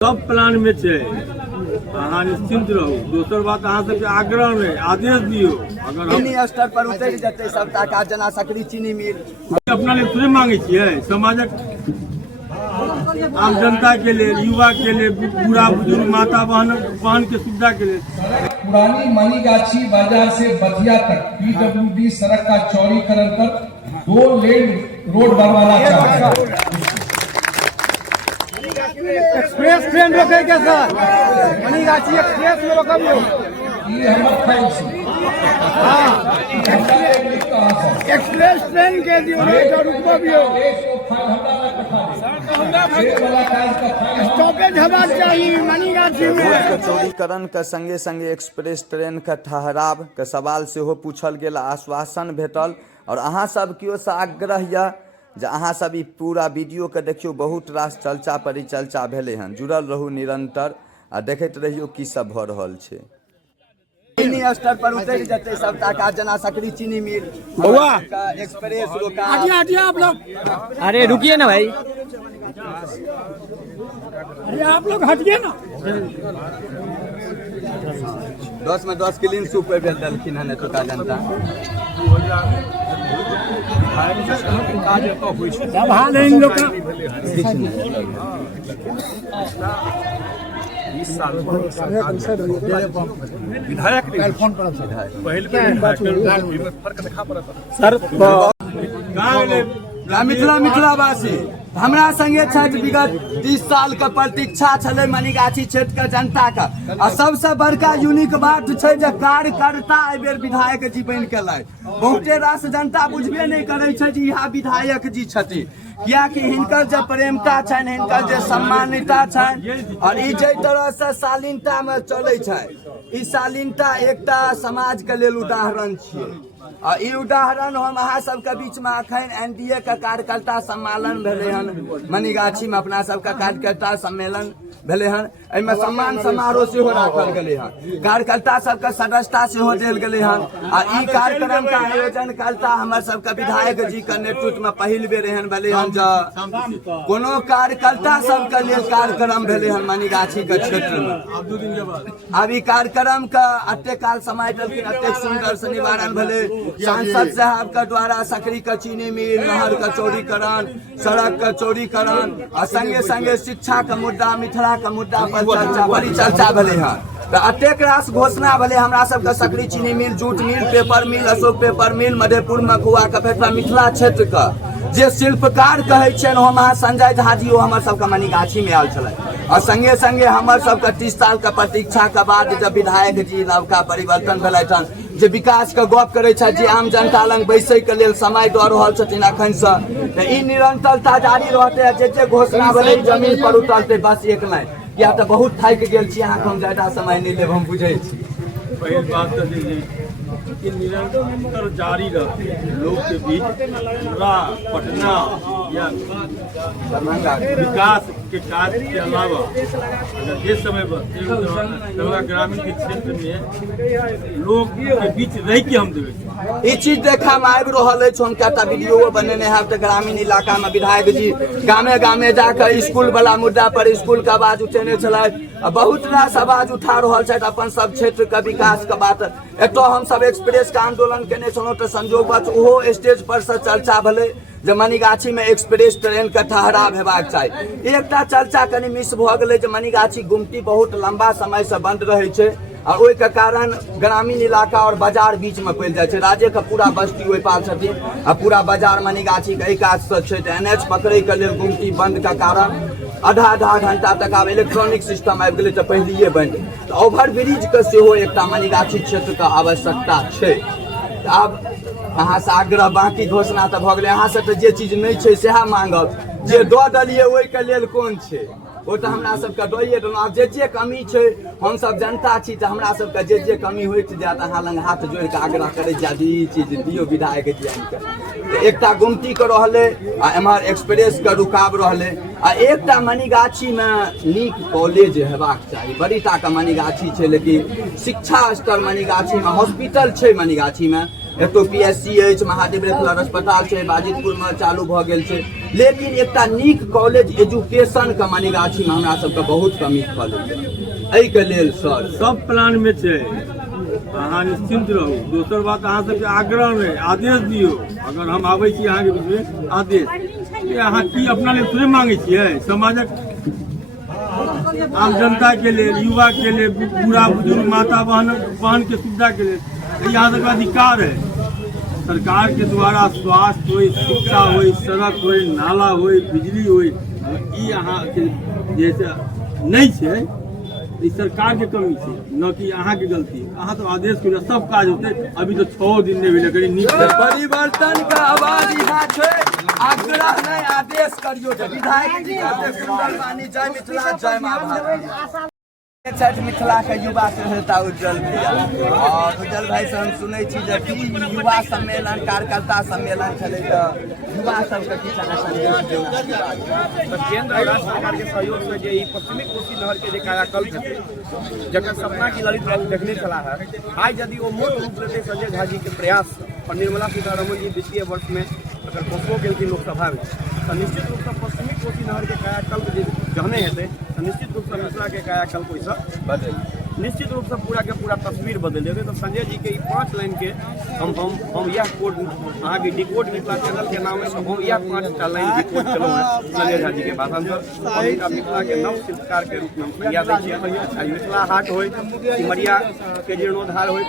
सब प्लान में छे, अहाँ निश्चिंत रहू। दोसर बात अहाँ सबके आग्रह में आदेश दियो, अगर हम स्तर पर उतर जते सबटा काज जना सकरी चीनी मिल अपना लिए थोड़े मांगे छियै, समाजक आम जनता के लिए, युवा के लिए, बूढ़ा बुजुर्ग, माता बहन के सुविधा के लिए। पुरानी मनीगाछी बाजार से बथिया तक पीडब्ल्यूडी सड़क का चौड़ीकरण कर 2 लेन रोड बनवाना चाहता है। एक्सप्रेस ट्रेन रोके के सर, मनीगाछी एक्सप्रेस में रोकबियो। ये हमर फाइल से हां एक्सप्रेस ट्रेन के दियो रे रुकबियो। फाइल हमरा से वाला काज का फाइल स्टॉपेज हेबाक चाहिए मनीगाछी में। रोड के चौड़ीकरण के संगे संगे एक्सप्रेस ट्रेन के ठहराव के सवाल सेहो पूछल गेल, आश्वासन भेटल। और अहाँ सब कियो से आग्रह या जे अहाँ सब ई पूरा वीडियो के देखियो, बहुत रास चर्चा परिचर्चा भेले हन। जुड़ल रहू निरंतर आ देखैत रहियो की सब भ रहल छै। चीनी स्तर पर उतर जते सबटा काज जना सकरी चीनी मिल बउआ एक्सप्रेस रोका। हटिए आप लोग, अरे रुकिए ना भाई, अरे आप लोग हटिए ना। 10 में 10 क्लीन सूप पे भेज दलखिन हन एतुका जनता। सब हाल है इन लोग का। विधायक मिथिलावासी हमरा संगे छथि। विगत 30 साल के प्रतीक्षा छलै मनीगाछी क्षेत्र के जनता का। आ सबसे बड़का यूनिक बात छै जे कार्यकर्ता एहि बेर विधायक जी बनि के लाइ। बहुते रास जनता बुझबे नहीं करे छै जे यहाँ विधायक जी छथिन, कियाकि हिनकर जे प्रेमता छनि, हिनकर जे सम्मानिता छनि, और ई जे तरह से शालीनता में चलै छै, ई शालीनता एकटा समाज के लेल उदाहरण छियै। और ई उदाहरण हम अहाँ सबके बीच में अखन एनडीए के कार्यकर्ता सम्मेलन भेले हन मनीगाछी में, अपना सबके कार्यकर्ता सम्मेलन भेले हन। एहिमे सम्मान समारोह सेहो राखल गेले हन, कार्यकर्ता सबके सदस्यता सेहो देल गेले हन। आ ई कार्यक्रम का आयोजन करता हमर सबके विधायक जी के नेतृत्व में पहिल बेर एहन भेले हन जे कोनो कार्यकर्ता सबके लेल कार्यक्रम भेले हन मनीगाछी के क्षेत्र में। अब ई कार्यक्रम का अते काल समय देलखिन, अते सुंदर से निवारण भेले। सांसद साहब के द्वारा सकरी के चीनी मिल, नहर के चौड़ीकरण, सड़क के चौड़ीकरण, और संगे संगे शिक्षा के मुद्दा, मिथिला के मुद्दा पर चर्चा बड़ी चर्चा भेले हन। तो अतेक रास घोषणा भेले हमरा सबके सकरी चीनी मिल, जूट मिल, पेपर मिल, अशोक पेपर मिल, मधेपुर में खुआ के फैक्ट्री, मिथिला क्षेत्र का जे शिल्पकार कहे छन हम संजय झा जी ओ हमर सबके मनीगाछी में आयल छलै। और संगे संगे हमर सबके 30 साल के प्रतीक्षा के बाद जब विधायक जी नवका परिवर्तन भेलै हन, जे विकास के गप करे छै, जे आम जनता लंग बैसे के लेल समय दऽ रहल छथिन अखन से, तऽ ई निरंतरता जारी रहते। जे घोषणा भेलै जमीन पर उतरते बस एक लाइन, या तऽ बहुत थाकि गेल छी अहाँ, हम ज्यादा समय नहीं लेब, हम बुझे छी। पहिल बात तो कि निरंतर जारी रहते लोग के बीच पूरा पटना या विकास के कार्य के अलावा अगर इस समय पर ग्रामीण के क्षेत्र में लोग के बीच रह के हम देवे ई चीज देखा में आबि रहल अछि। हम कएटा वीडियो बनेने हैं तो ग्रामीण इलाका में विधायक जी गामे गामे जाकर स्कूल वाला मुद्दा पर स्कूल के आवाज उठेने छलथि, बहुत रास आवाज उठा रहल छथि अपन सब क्षेत्र के विकास के बात। एतो हम सब एक्सप्रेस के आंदोलन केने छलहुँ तो संजोगवश ओहो स्टेज पर से चर्चा भेलै जे मनीगाछी में एक्सप्रेस ट्रेन के ठहराव हेबाक चाही। एकटा चर्चा कनि मिस भऽ गेलै जे मनीगाछी गुमटी बहुत लंबा समय से बंद रहै छै, और ओहि के कारण ग्रामीण इलाका और बाजार बीच में फैल जाए छै। राज्य के पूरा बस्ती ओहि पार छथिन आ पूरा बाजार मनीगाछी के काज से छै, तऽ एनएच पकड़े के लेल गुमटी बंद के कारण आधा घंटा तक आब इलेक्ट्रॉनिक सिस्टम आबि गेलै तऽ पहिलिए बंद। तऽ ओवर ब्रिज के सेहो एकटा मनीगाछी क्षेत्र के आवश्यकता छै। आब अहाँ से आग्रह, बाकी घोषणा तऽ भऽ गेलै, अहाँ से तऽ जे चीज नहि छै सएह मांगब, जे दऽ देलियै ओहि के लेल कोन छै, वो तो हमरा सबके दइए देलहुँ। आब जे कमी छै, हम सब जनता छी तऽ हमरा सबके जे कमी होइत जायत अहाँ लंग हाथ जोड़ के आग्रह करे जायत ई चीज दियो विधायक जी आनिके। तऽ एकटा गुमटी के रहले आ एम्हर एक्सप्रेस के रुकाव रहले, आ एकटा मनीगाछी में नीक कॉलेज हेबाक चाही। बड़ीटा के मनीगाछी छै, लेकिन शिक्षा स्तर मनीगाछी में, हॉस्पिटल छै मनीगाछी में, एतो पीएससी अछि, महादेव रेफरल अस्पताल छै, बाजितपुर में चालू भऽ गेल छै, लेकिन एकटा नीक कॉलेज एजुकेशन के मनीगाछी में हमरा सबके बहुत कमी कॉलेज एहि के लेल सर सब प्लान में छै, अहाँ निश्चिंत रहू। दोसर बात अहाँ सबके आग्रह नहीं, आदेश दियो। अगर हम आबै छी अहाँ के बीच में आदेश, ये अहाँ की अपना लेल थोड़े मांगे छियै, समाजक आम जनता के लिए, युवा के लिए, बूढ़ा बुजुर्ग माता बहन के सुविधा के लिए ये यहाँ तक अधिकार है। सरकार के द्वारा स्वास्थ्य हो, शिक्षा हो, सड़क हो, नाला हो, बिजली हो, ये यहाँ के जैसे नहीं है, ई सरकार के कमी है, न कि अहाँ के गलती है। अहाँ तो आदेश के सब काज होते, अभी तो 6 दिन नहीं भेले करी नीक परिवर्तन का आवाज यहाँ छै, आग्रह नहीं आदेश करियो। विधायक जी के सुंदर वाणी, जय मिथिला जय माँ भारती। छठ मिथिला के युवा सहता उज्जवल भैया, और उज्जवल भाई से हम सुनै छी जे कि युवा सम्मेलन कार्यकर्ता सम्मेलन चले तो युवा सबके किछु अहाँ संदेश देउ। तो केंद्र और राज्य सरकार के सहयोग से जे पश्चिमी कोसी नहर के जे कायाकल्प हेतै, जकर सपना की ललित बाबू देखने चला है, आज यदि वो मूल रूप लेते संजय झा जी के प्रयास और निर्मला सीतारमण जी वित्तीय वर्ष में अगर घोषणा केलखिन लोकसभा में, तो निश्चित रूप से पश्चिमी कोसी नहर के कायाकल्प जहने हेतै, तो निश्चित रूप से मिथिला के कायाकल्प ओइसँ बदल, निश्चित रूप से पूरा के पूरा तस्वीर बदल देते। तो संजय जी के 5 लाइन के हम यह कोड अहाँ के डिकोड मिथिला चैनल के नाम है, तो हम यह 5 लाइन डिकोड केलहुँ हैं संजय झा जी के भाषण पर। और इनका मिथिला के नव शिल्पकार के रूप में हम याद रखिए। मिथिला हाट हो, सिमरिया के जीर्णोद्धार हो,